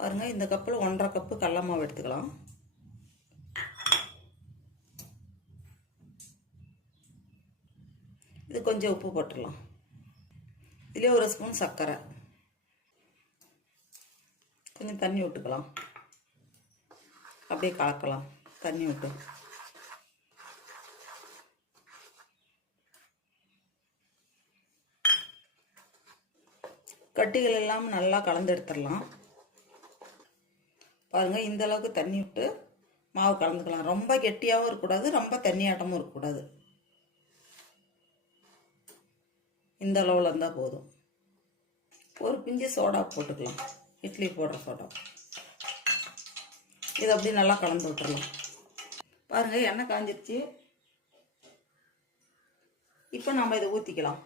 பாருங்கள் இந்த கப்பில் ஒன்றரை கப்பு கடல மாவு எடுத்துக்கலாம். இது கொஞ்சம் உப்பு போட்டுடலாம். இதுலேயே ஒரு ஸ்பூன் சர்க்கரை. கொஞ்சம் தண்ணி விட்டுக்கலாம். அப்படியே கலக்கலாம் தண்ணி விட்டு. கட்டிகள் எல்லாம் நல்லா கலந்து எடுத்துடலாம். பாருங்கள் இந்த அளவுக்கு தண்ணி விட்டு மாவு கலந்துக்கலாம். ரொம்ப கெட்டியாகவும் இருக்கக்கூடாது ரொம்ப தண்ணியாட்டமும் இருக்கக்கூடாது. இந்த அளவில் இருந்தால் போதும். ஒரு பிஞ்சு சோடா போட்டுக்கலாம். இட்லி போடுற சோடா. இதை அப்படி நல்லா கலந்து விட்டுறலாம். பாருங்கள் எண்ணெய் காஞ்சிருச்சு. இப்போ நம்ம இதை ஊற்றிக்கலாம்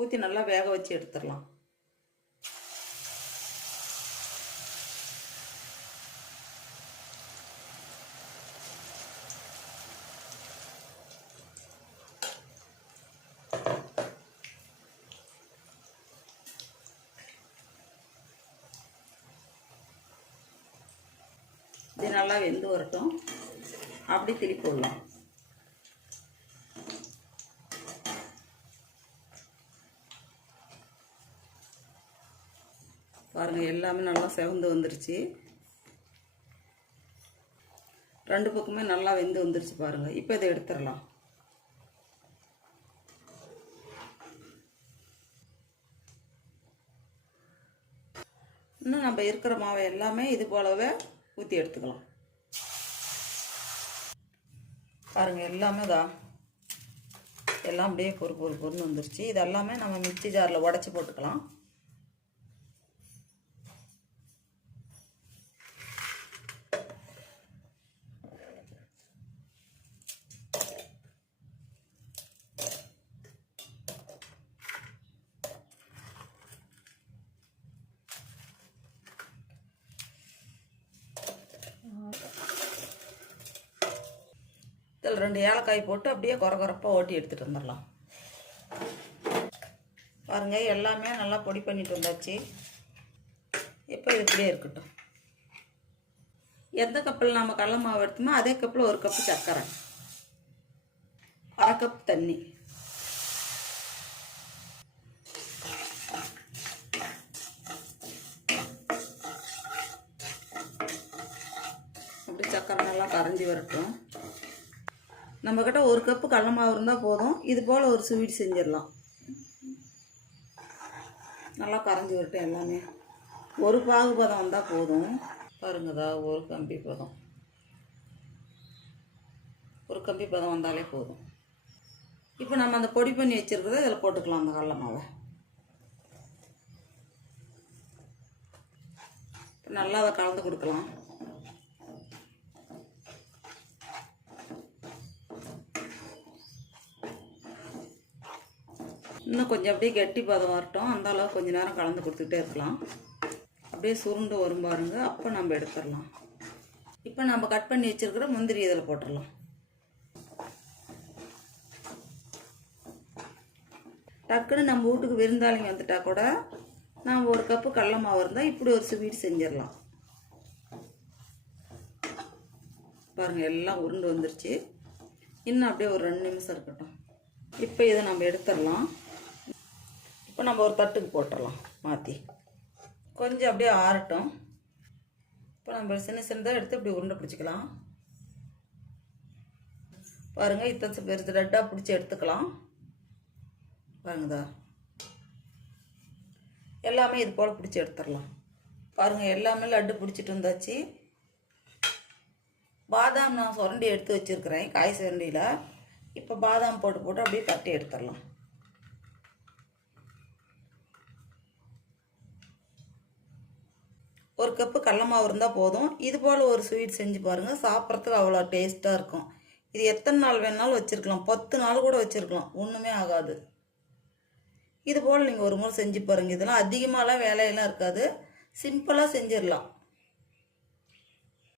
ஊற்றி நல்லா வேக வச்சு எடுத்துடலாம் இது நல்லா வெந்து வரட்டும். அப்படி திருப்பி விடலாம் பாருங்கள் எல்லாமே நல்லா செவந்து வந்துருச்சு. ரெண்டு பக்கமே நல்லா வெந்து வந்துருச்சு பாருங்கள் இப்போ இதை எடுத்துடலாம். இன்னும் நம்ம இருக்கிற மாவை எல்லாமே இது போலவே ஊற்றி எடுத்துக்கலாம். பாருங்கள் எல்லாமே தான் எல்லாம் அப்படியே பொறு பொறு பொருன்னு வந்துருச்சு. இதெல்லாமே நம்ம மிக்சி ஜாரில் உடச்சி போட்டுக்கலாம். இதில் ரெண்டு ஏலக்காய் போட்டு அப்படியே குறை குறைப்பாக ஓட்டி எடுத்துகிட்டு வந்துடலாம். பாருங்கள் எல்லாமே நல்லா பொடி பண்ணிட்டு வந்தாச்சு. இப்போ இது இப்படியே இருக்கட்டும். எந்த கப்பில் நம்ம கடல மாவு எடுத்தோமோ அதே கப்பில் ஒரு கப்பு சர்க்கரை. அரை கப் தண்ணி. அப்படி சர்க்கரை நல்லா கரைஞ்சி வரட்டும். நம்மக்கிட்ட ஒரு கப்பு கடல மாவு இருந்தால் போதும். இது போல் ஒரு ஸ்வீட் செஞ்சிடலாம். நல்லா கரைஞ்சி வரட்டும் எல்லாமே. ஒரு பாகு பதம் வந்தால் போதும். பாருங்கதா ஒரு கம்பி பதம். ஒரு கம்பி பதம் வந்தாலே போதும். இப்போ நம்ம அந்த பொடி பண்ணி வச்சுருக்கிறத இதில் போட்டுக்கலாம் அந்த கடல மாவை. நல்லா அதை கலந்து கொடுக்கலாம். இன்னும் கொஞ்சம் அப்படியே கெட்டி பதம் வரட்டும். அந்த அளவுக்கு கொஞ்சம் நேரம் கலந்து கொடுத்துக்கிட்டே இருக்கலாம். அப்படியே சுருண்டு வரும் பாருங்க. அப்போ நம்ம எடுத்துடலாம். இப்போ நம்ம கட் பண்ணி வச்சுருக்கிற முந்திரி இதில் போட்டுடலாம். டக்குன்னு நம்ம வீட்டுக்கு விருந்தாளிங்க வந்துட்டா கூட நாம் ஒரு கப்பு கடல மாவு இருந்தால் இப்படி ஒரு ஸ்வீட் செஞ்சிடலாம். பாருங்கள் எல்லாம் உருண்டு வந்துருச்சு. இன்னும் அப்படியே ஒரு ரெண்டு நிமிஷம் இருக்கட்டும். இப்போ இதை நம்ம எடுத்துடலாம். இப்போ நம்ம ஒரு தட்டுக்கு போட்டுடலாம் மாற்றி கொஞ்சம் அப்படியே ஆறட்டும். இப்போ நம்ம சின்ன சின்னதாக எடுத்து இப்படி உருண்டை பிடிச்சிக்கலாம். பாருங்கள் இத்தனை பெருசு ரெட்டாக பிடிச்சி எடுத்துக்கலாம். பாருங்கதா எல்லாமே இது போல் பிடிச்சி எடுத்துடலாம். பாருங்கள் எல்லாமே லட்டு பிடிச்சிட்டு வந்தாச்சு. பாதாம் நான் சுரண்டி எடுத்து வச்சுருக்கிறேன் காய் சுரண்டியில். இப்போ பாதாம் போட்டு போட்டு அப்படியே தட்டி எடுத்துடலாம். ஒரு கப்பு கடல மாவு இருந்தால் போதும். இது போல் ஒரு ஸ்வீட் செஞ்சு பாருங்கள் சாப்பிட்றதுக்கு அவ்வளோ டேஸ்ட்டாக இருக்கும். இது எத்தனை நாள் வேணாலும் வச்சுருக்கலாம். பத்து நாள் கூட வச்சுருக்கலாம். ஒன்றுமே ஆகாது. இது போல் நீங்கள் ஒரு முறை செஞ்சு பாருங்கள் இதெல்லாம் அதிகமாகலாம் வேலையெல்லாம் இருக்காது. சிம்பிளாக செஞ்சிடலாம்.